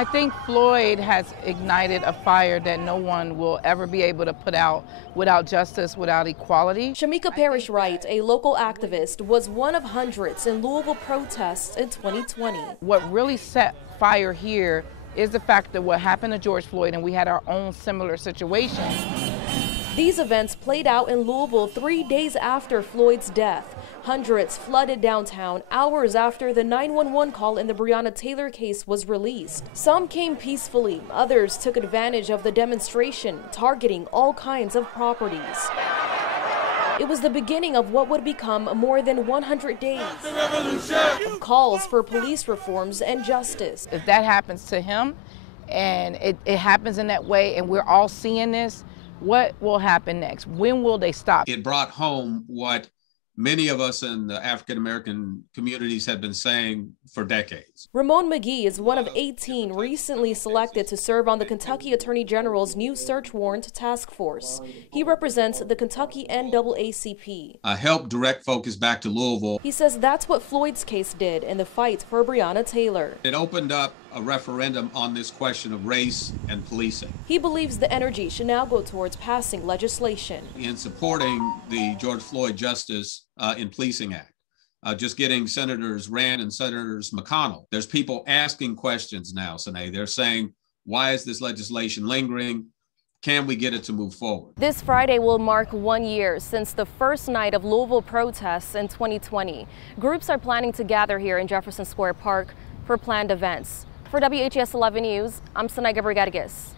I think Floyd has ignited a fire that no one will ever be able to put out without justice, without equality. Shamika Parrish-Wright, a local activist, was one of hundreds in Louisville protests in 2020. What really set fire here is the fact that what happened to George Floyd, and we had our own similar situation. These events played out in Louisville 3 days after Floyd's death. Hundreds flooded downtown hours after the 911 call in the Breonna-Taylor case was released. Some came peacefully, others took advantage of the demonstration, targeting all kinds of properties. It was the beginning of what would become more than 100 days of calls for police reforms and justice. If that happens to him, and it happens in that way, and we're all seeing this, what will happen next? When will they stop? It brought home what many of us in the African-American communities have been saying for decades. Ramon McGee is one of 18 recently selected to serve on the Kentucky Attorney General's new search warrant task force. He represents the Kentucky NAACP. Help direct focus back to Louisville. He says that's what Floyd's case did in the fight for Breonna Taylor. It opened up a referendum on this question of race and policing. He believes the energy should now go towards passing legislation in supporting the George Floyd Justice in Policing Act. Just getting Senators Rand and Senators McConnell. There's people asking questions now, Sine. They're saying, why is this legislation lingering? Can we get it to move forward? This Friday will mark 1 year since the first night of Louisville protests in 2020. Groups are planning to gather here in Jefferson Square Park for planned events. For WHS 11 News, I'm Sanaiga Brigadiguez.